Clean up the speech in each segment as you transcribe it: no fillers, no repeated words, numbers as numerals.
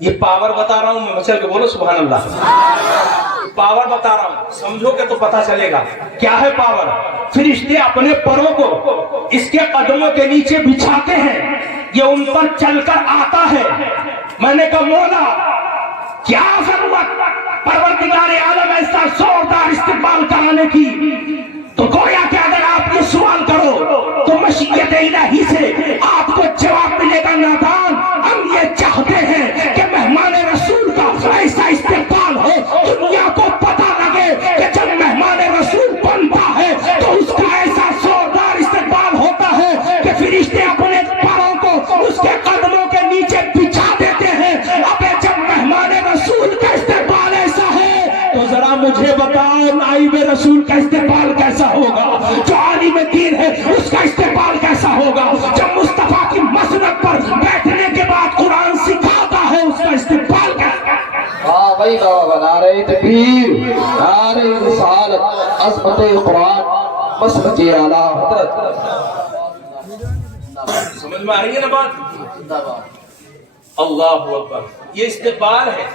یہ پاور بتا رہا ہوں میں، مچل کے بولو سبحان اللہ. پاور بتا رہا ہوں، سمجھو کہ تو پتا چلے گا کیا ہے پاور. فرشتے اپنے پروں کو اس کے قدموں کے نیچے بچھاتے ہیں، یہ ان پر چل کر آتا ہے. میں نے کہا مولا کیا ضرورت پروردگار عالم ایسا زوردار استقبال کرانے کی؟ تو گویا کہ اگر آپ یہ سوال کرو تو مشیت الہی سے آپ کو جواب ملے گا نادان. ہم یہ چاہتے ہیں کہ مہمان رسول کا ایسا استقبال ہو، دنیا کو پتہ لگے کہ جب مہمان رسول بنتا ہے تو اس کا ایسا زوردار استقبال ہوتا ہے کہ فرشتے اپنے پروں کو اس کے قدموں کے نیچے بچھا دیتے ہیں. اب جب مہمان رسول کا استقبال ایسا ہے تو ذرا مجھے بتاؤ نائب رسول کا استقبال کیسا ہوگا؟ جو عالم دین ہے اس کا استقبال کیسا ہوگا؟ جب مصطفیٰ کی مسند پر بیٹھنے کے بعد قرآن سکھاتا ہے اس کا استقبال کیسا؟ ہاں بھائی بابا، نعرہ تکبیر، نعرہ رسالت، عظمت قرآن، مسلک اعلیٰ حضرت. سمجھ میں آ رہی ہے نا بات؟ اللہ اکبر، یہ استقبال ہے.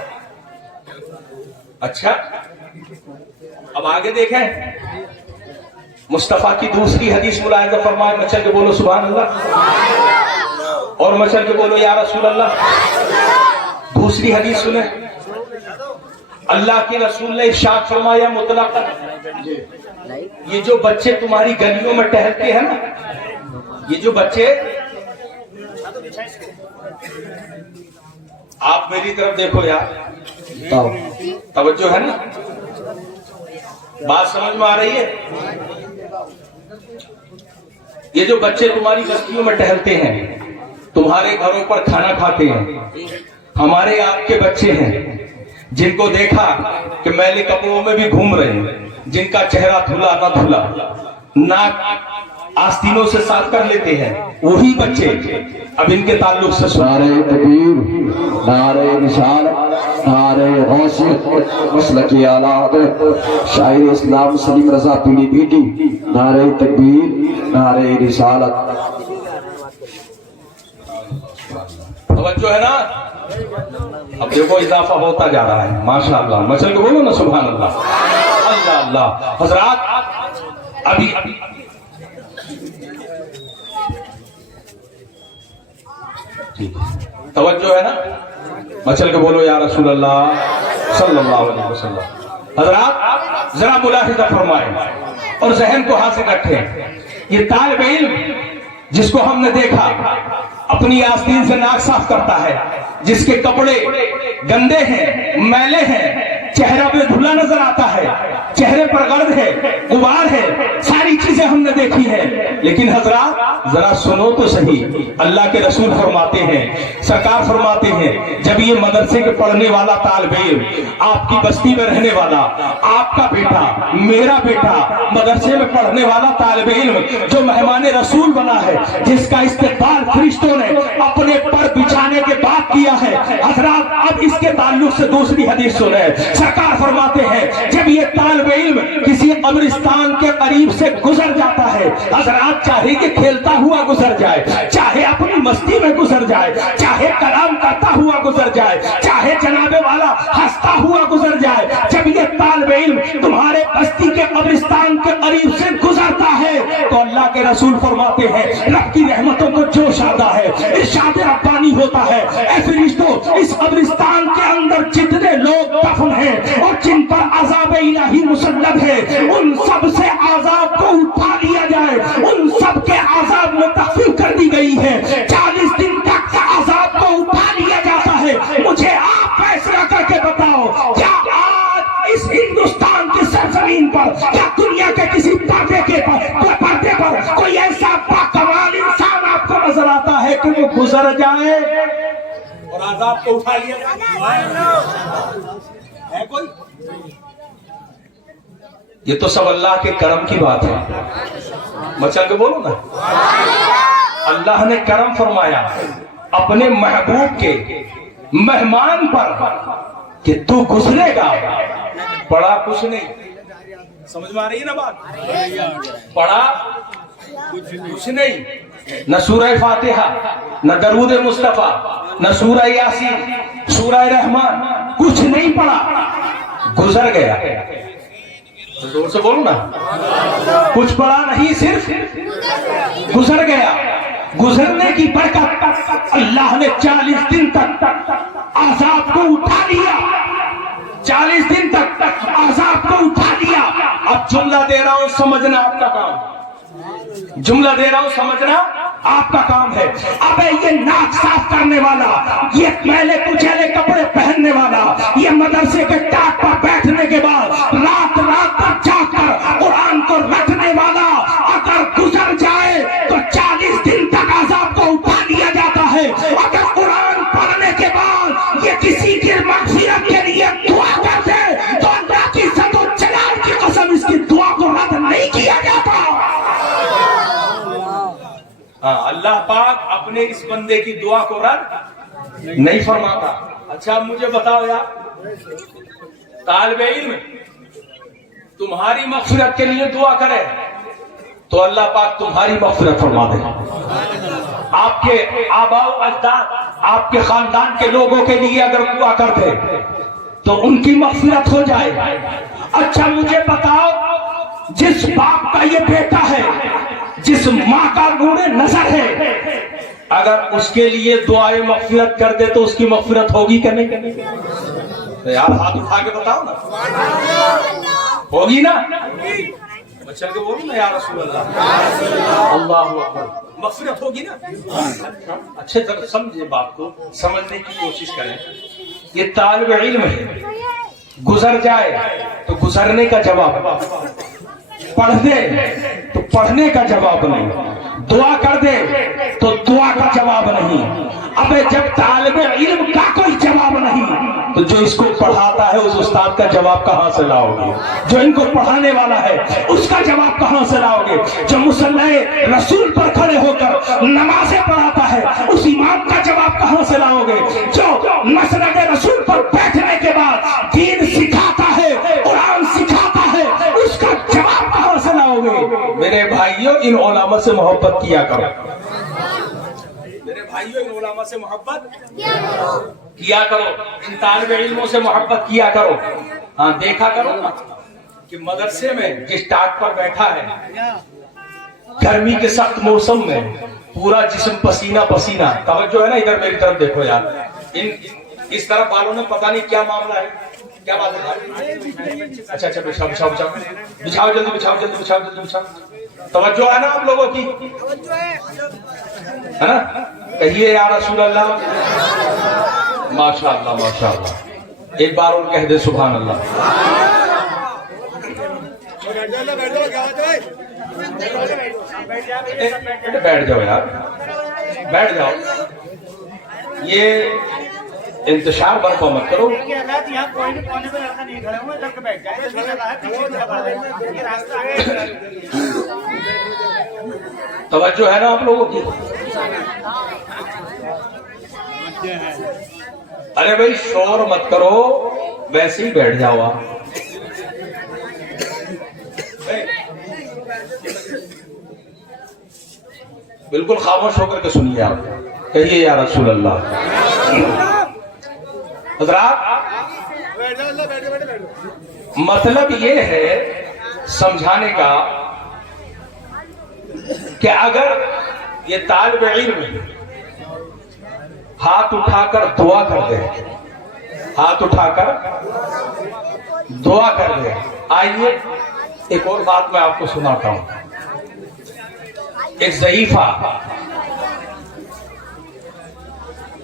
اچھا اب آگے دیکھیں، مصطفیٰ کی دوسری حدیث ملاحظہ فرمائے، مچل کے بولو سبحان اللہ، اور مچل کے بولو یا رسول اللہ. دوسری حدیث سنیں، اللہ کے رسول نے ارشاد فرمایا مطلق، یہ جو بچے تمہاری گلیوں میں ٹہلتے ہیں نا، یہ جو بچے، آپ میری طرف دیکھو یار، توجہ ہے نا، بات سمجھ میں آ رہی ہے؟ یہ جو بچے تمہاری بستیوں میں ٹہلتے ہیں، تمہارے گھروں پر کھانا کھاتے ہیں، ہمارے آپ کے بچے ہیں جن کو دیکھا کہ میلے کپڑوں میں بھی گھوم رہے ہیں، جن کا چہرہ دھلا نہ دھلا، ناک آستینوں سے صاف کر لیتے ہیں، وہی بچے اب ان کے تعلق سے نعرہ تکبیر، نعرہ رسالت، نعرہ غوثیت، مسلک اعلیٰ حضرت شاعر اسلام سلیم رضا پیلی بھیٹی. نعرہ تکبیر، نعرہ رسالت. توجہ ہے نا؟ اب دیکھو اضافہ ہوتا جا رہا ہے ماشاءاللہ. مچل کے بولو نا سبحان اللہ. اللہ اللہ. حضرات ابھی توجہ ہے نا؟ مچل کے بولو یا رسول اللہ صلی اللہ علیہ وسلم. حضرات ذرا ملاحظہ فرمائیں اور ذہن کو حاضر رکھیں. یہ طالب علم جس کو ہم نے دیکھا اپنی آستین سے ناک صاف کرتا ہے، جس کے کپڑے گندے ہیں، میلے ہیں، چہرہ بے دھلا نظر آتا ہے، چہرے پر گرد ہے، غبار ہے، ساری چیزیں ہم نے دیکھی ہیں. لیکن حضرات ذرا سنو تو صحیح، اللہ کے رسول فرماتے ہیں، سرکار فرماتے ہیں، جب یہ مدرسے کے پڑھنے والا طالب علم، آپ کی بستی میں رہنے والا، آپ کا بیٹا، میرا بیٹا، مدرسے میں پڑھنے والا طالب علم جو مہمان رسول بنا ہے، جس کا استقبال فرشتوں نے اپنے پر بچھانے کے بعد کیا ہے. حضرات اب اس کے تعلق سے دوسری حدیث سنیں. سرکار فرماتے ہیں جب یہ طالب علم کسی قبرستان کے قریب سے گزر جاتا ہے، حضرات چاہے کہ کھیلتا ہوا گزر جائے، چاہے اپنی مستی میں گزر جائے، چاہے کلام کرتا ہوا گزر جائے، چاہے جناب والا ہنستا ہوا گزر جائے، جب یہ طالب علم تمہارے بستی کے قبرستان کے قریب سے گزرتا ہے تو اللہ کے رسول فرماتے ہیں رب کی رحمتوں کو جوش آتا ہے، ارشاد ربانی ہوتا ہے. اے فرشتوں، اس قبرستان کے اندر جتنے لوگ دفن ہیں اور جن پر عذاب الہی مسلط ہے، ان سب سے عذاب کو اٹھا لیا جائے، ان سب کے عذاب میں تخفیف کر دی گئی ہے. 40 دن تک کا عذاب کو اٹھا لیا جاتا ہے. مجھے آپ فیصلہ کر کے بتاؤ، کیا آج اس ہندوستان کی سرزمین پر، کیا دنیا کے کسی پردے پر کوئی ایسا باکمال انسان آپ کو نظر آتا ہے کہ وہ گزر جائے اور عذاب کو اٹھا لیا ہے کوئی؟ یہ تو سب اللہ کے کرم کی بات ہے. مچل کے بولو نا، اللہ نے کرم فرمایا اپنے محبوب کے مہمان پر کہ تو گزرے گا. پڑا کچھ نہیں، سمجھ میں آ رہی ہے نا بات؟ پڑا کچھ نہیں، نہ سورہ فاتحہ، نہ درود مصطفیٰ، نہ سورہ یاسین، سورہ رحمان، کچھ نہیں پڑھا، گزر گیا۔ زور سے بولو نا، کچھ پڑھا نہیں، صرف گزر گیا۔ گزرنے کی برکت اللہ نے 40 دن تک عذاب کو اٹھا لیا، 40 دن تک عذاب کو اٹھا لیا۔ اب جملہ دے رہا ہوں، سمجھنا آپ کا کام، جملہ دے رہا ہوں، سمجھنا آپ کا کام ہے۔ اب یہ ناک صاف کرنے والا، یہ میلے کچیلے کپڑے پہننے والا، یہ مدرسے کے ٹاٹ پر بیٹھنے کے بعد رات رات تک جاگ کر قرآن کو رکھنے والا اگر گزر جائے تو 40 دن تک عذاب کو اٹھا لیا جاتا ہے۔ اگر قرآن پڑھنے کے بعد یہ کسی کی مغفرت کے لیے دعا کر دے تو اللہ کی عزت و جلال کی قسم اس کی دعا کو رد نہیں کیا جاتا۔ اللہ پاک اپنے اس بندے کی دعا کو رد نہیں فرماتا۔ اچھا اب مجھے بتاؤ یار، طالب علم تمہاری مغفرت کے لیے دعا کرے تو اللہ پاک تمہاری مغفرت فرما دے۔ آپ کے آباء و اجداد، آپ کے خاندان کے لوگوں کے لیے اگر دعا کر دے تو ان کی مغفرت ہو جائے۔ اچھا مجھے بتاؤ، جس باپ کا یہ بیٹا ہے، جس ماں کا نور نظر ہے، اگر اس کے لیے دعائیں مغفرت کر دے تو اس کی مغفرت ہوگی کہ نہیں؟ یار ہاتھ اٹھا کے بتاؤ نا، ہوگی نا؟ چل کے بولو نا یا رسول اللہ، اللہ اکبر، مغفرت ہوگی نا؟ اچھے طرح سمجھے، بات کو سمجھنے کی کوشش کریں۔ یہ طالب علم ہے، گزر جائے تو گزرنے کا جواب، پڑھ دے تو پڑھنے کا جواب نہیں، دعا کر دے تو دعا کا جواب نہیں۔ اب جب طالب علم کا کوئی جواب نہیں تو جو اس کو پڑھاتا ہے اس استاد کا جواب کہاں سے لاؤ گے؟ جو ان کو پڑھانے والا ہے اس کا جواب کہاں سے لاؤ گے؟ جو مصلی رسول پر کھڑے ہو کر نمازیں پڑھاتا ہے اس امام کا جواب کہاں سے لاؤ گے؟ جو مسند رسول پر بیٹھنے کے بعد دین سکھاتا ہے، قرآن سکھاتا ہے، اس کا جواب کہاں سے لاؤ گے؟ میرے بھائیوں، ان علماء سے محبت کیا کرو، میرے بھائیوں، ان علماء سے محبت کیا کرو، ان طالب علموں سے محبت کیا کرو۔ ہاں دیکھا کرو نا کہ مدرسے میں جس ٹاٹ پر بیٹھا ہے، گرمی کے سخت موسم میں پورا جسم پسینہ پسینہ، توجہ ہے نا، ادھر میری طرف دیکھو یار، اس طرف والوں نے پتہ نہیں کیا معاملہ ہے، کیا بات ہے؟ اچھا اچھا، بچھاؤ بچھاؤ بچھاؤ بچھاؤ، جلدی بچھاؤ، جلدی بچھاؤ، جلدی بچھاؤ۔ توجہ ہے نا آپ لوگوں کی، ہے نا؟ کہیے یا رسول اللہ، ماشاء اللہ ماشاء اللہ، ایک بار اور کہہ دے سبحان اللہ۔ بیٹھ جاؤ یار، بیٹھ جاؤ، یہ انتشار برپا مت کرو۔ توجہ ہے نا آپ لوگوں کی؟ ارے بھائی شور مت کرو، ویسے ہی بیٹھ جاؤ آپ۔ بالکل خاموش ہو کر کے سنیے آپ، کہیے یا رسول اللہ۔ حضرات مطلب یہ ہے سمجھانے کا کہ اگر یہ طالب علم ہاتھ اٹھا کر دعا کر دے، ہاتھ اٹھا کر دعا کر دے، آئیے ایک اور بات میں آپ کو سناتا ہوں۔ ایک ضعیفہ،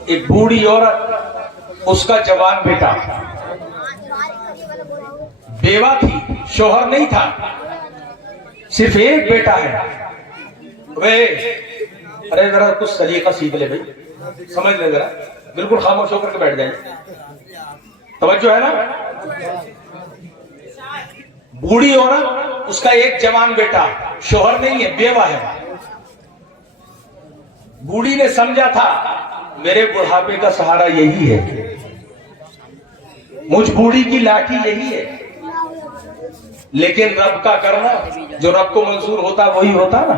ایک بوڑھی عورت، اس کا جوان بیٹا، بیوہ تھی، شوہر نہیں تھا، صرف ایک بیٹا ہے۔ ارے ذرا کچھ سلیقہ سیکھ لے بھائی، سمجھ لے ذرا، بالکل خاموش ہو کر کے بیٹھ جائیں، توجہ ہے نا؟ بوڑھی عورت، اس کا ایک جوان بیٹا، شوہر نہیں ہے، بیوہ ہے۔ بوڑھی نے سمجھا تھا میرے بڑھاپے کا سہارا یہی ہے، مجھ بوڑھی کی لاٹھی یہی ہے، لیکن رب کا کرنا جو رب کو منظور ہوتا وہی ہوتا نا۔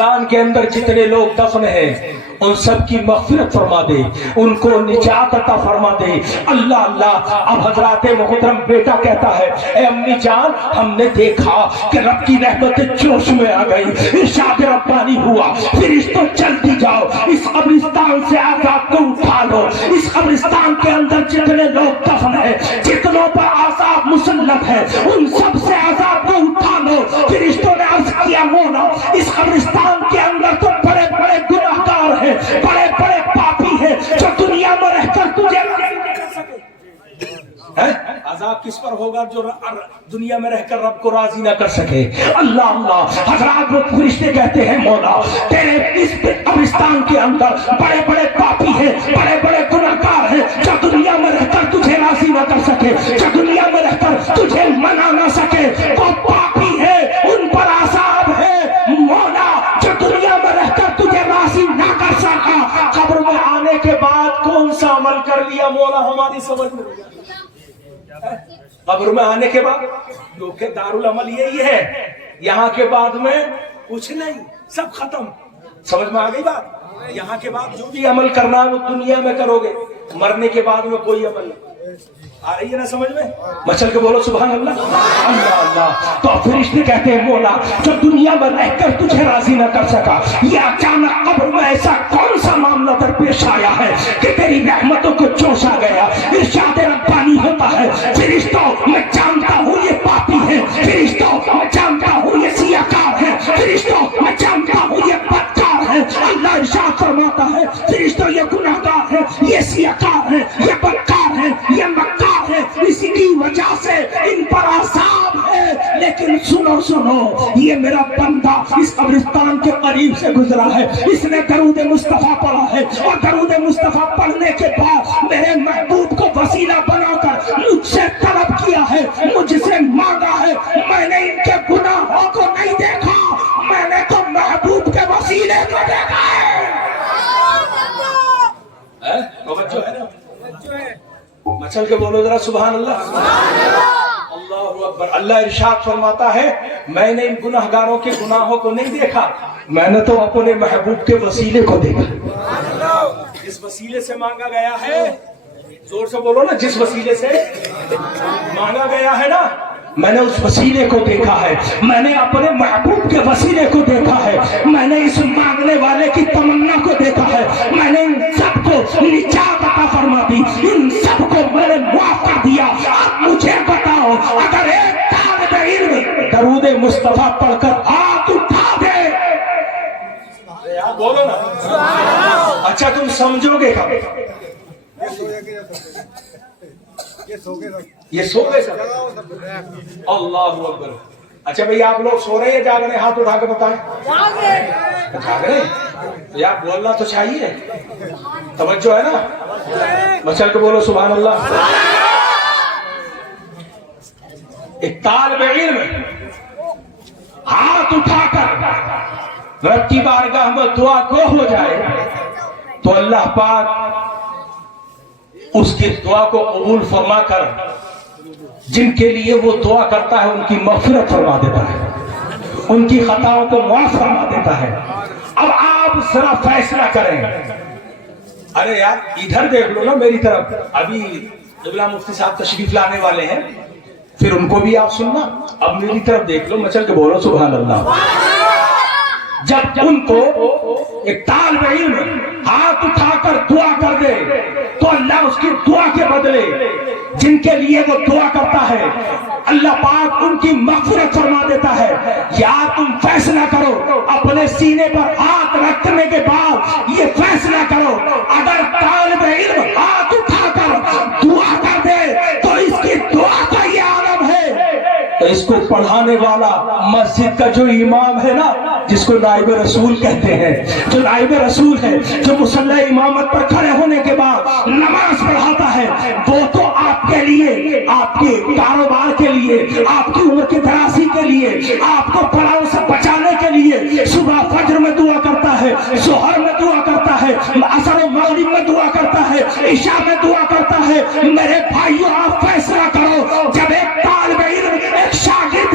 قبرستان کے اندر جتنے لوگ دفن ہیں ان سب کی مغفرت فرما دے، ان کو نجات عطا فرما دے۔ اللہ اللہ۔ اب حضرات محترم بیٹا کہتا ہے اے امی جان ہم نے دیکھا کہ رب کی رحمت جوش میں آ گئی، ارشاد ربانی ہوا فرشتوں جلدی جاؤ اس قبرستان سے آزاد کو اٹھا لو، اس قبرستان کے اندر جتنے لوگ دفن ہیں، جتنوں پر عذاب مسلط ہے، ان سب سے عذاب کو اٹھا لو۔ فرشتوں نے عرض کیا مولا اس قبرستان کے اندر تو بڑے بڑے گناہگار ہیں، بڑے بڑے پاپی ہیں جو دنیا میں رہ کر تجھے عذاب کس پر ہوگا؟ جو دنیا میں رہ کر رب کو راضی نہ کر سکے۔ اللہ اللہ۔ حضرات وہ فرشتے کہتے ہیں مولا تیرے اس قبرستان کے اندر بڑے بڑے پاپی ہیں، بڑے بڑے گناہگار ہیں جو دنیا میں رہ کر تجھے راضی نہ کر سکے، جو دنیا میں رہ کر تجھے منا نہ سکے، وہ پاپی ہے، ان پر عذاب ہے مولا جو دنیا میں رہ کر تجھے راضی نہ کر سکا۔ قبر میں آنے کے بعد کون سا عمل کر لیا مولا ہماری سمجھ میں؟ قبر میں آنے کے بعد کیونکہ دارالعمل یہی ہے، یہاں کے بعد میں کچھ نہیں، سب ختم۔ سمجھ میں آ گئی بات؟ یہاں کے بعد جو بھی عمل کرنا ہے وہ دنیا میں کرو گے، مرنے کے بعد میں کوئی عمل نہیں۔ آ رہی ہے نا سمجھ میں؟ مچل کے بولو سبحان اللہ۔ اللہ اللہ۔ تو فرشتے کہتے ہیں مولا جو دنیا میں رہ کر تجھے راضی نہ کر سکا، یہ اچانک قبر میں ایسا کون سا معاملہ درپیش آیا ہے کہ تیری رحمتوں کو جوش آ گیا؟ ارشاد ربانی ہوتا ہے فرشتوں میں جانتا ہوں یہ پاپی ہے، فرشتوں میں جانتا ہوں یہ سیاکار ہے، فرشتوں میں جانتا ہوں یہ بدکار ہے۔ اللہ ارشاد فرماتا ہے فرشتوں یہ گناہگار ہے، یہ سیاکار ہے، یہ بدکار ہے، یہ مکار ہے، اسی کی وجہ سے ان پر عذاب ہے۔ لیکن سنو سنو، یہ میرا بندہ اس قبرستان کے قریب سے گزرا ہے، اس نے درود مصطفیٰ پڑھا ہے، اور درود مصطفیٰ پڑھنے کے بعد میرے محبوب کو وسیلہ بنا کر مجھ سے طلب کیا ہے، مجھ سے مانگا ہے۔ میں نے ان کے گناہوں کو نہیں دیکھا، میں نے تو محبوب کے وسیلے کو دیکھا ہے۔ توجہ ہے نا؟ مچل کے بولو ذرا سبحان اللہ۔ اللہ اکبر۔ اللہ ارشاد فرماتا ہے میں نے ان گناہگاروں کے گناہوں کو نہیں دیکھا، میں نے تو اپنے محبوب کے وسیلے کو دیکھا۔ جس وسیلے سے مانگا گیا ہے، زور سے بولو نا، جس وسیلے سے مانگا گیا ہے نا، میں نے اس وسیلے کو دیکھا ہے، میں نے اپنے محبوب کے وسیلے کو دیکھا ہے، میں نے اس مانگنے والے کی تمنا کو دیکھا ہے، میں نے ان سب کو نجات عطا فرما دی، ان سب کو میں نے معاف کر دیا۔ اب مجھے بتاؤ اگر ایک طالب علم درود مصطفیٰ پڑھ کر ہاتھ اٹھا دے، بولو نا، اچھا تم سمجھو گے کب؟ یہ سو گئے سب؟ اللہ اکبر۔ اچھا بھئی آپ لوگ سو رہے ہیں جاگ رہے ہیں؟ ہاتھ اٹھا کے بتائیں۔ جاگ رہے ہیں؟ یا بولنا تو چاہیے، توجہ ہے نا؟ مچل کے بولو سبحان اللہ۔ ایک طالب علم ہاتھ اٹھا کر رب کی بارگاہ میں دعا گو ہو جائے تو اللہ پاک اس کی دعا کو قبول فرما کر جن کے لیے وہ دعا کرتا ہے ان کی مغفرت فرما دیتا ہے، ان کی خطاؤں کو معاف فرما دیتا ہے۔ اب آپ ذرا فیصلہ کریں۔ ارے یار ادھر دیکھ لو نا میری طرف، ابھی قبلہ مفتی صاحب تشریف لانے والے ہیں، پھر ان کو بھی آپ سننا۔ اب میری طرف دیکھ لو، مچل کے بولو سبحان اللہ۔ جب ان کو ایک طالب علم ہاتھ اٹھا کر دعا کر دے تو اللہ اس کی دعا کے بدلے جن کے لیے وہ دعا کرتا ہے اللہ پاک ان کی مغفرت فرما دیتا ہے۔ یا تم فیصلہ کرو، اپنے سینے پر ہاتھ رکھنے کے بعد یہ فیصلہ کرو اگر طالب علم ہاتھ اٹھا کر دعا کر دے تو اس کی دعا کا یہ عالم ہے، تو اس کو پڑھانے والا مسجد کا جو امام ہے نا، جس کو نائب رسول کہتے ہیں، جو نائب رسول ہے، جو مصلی امامت پر کھڑے ہونے کے بعد نماز پڑھاتا ہے، وہ تو آپ کے لیے، آپ کے کاروبار کے لیے، آپ کی عمر کی درازی کے لیے، آپ کو بلاؤں سے بچانے کے لیے صبح فجر میں دعا کرتا ہے، ظہر میں دعا کرتا ہے، عصر و مغرب میں دعا کرتا ہے، عشاء میں دعا کرتا ہے۔ میرے بھائیو آپ فیصلہ کرو، جب ایک طالب علم ایک شاگرد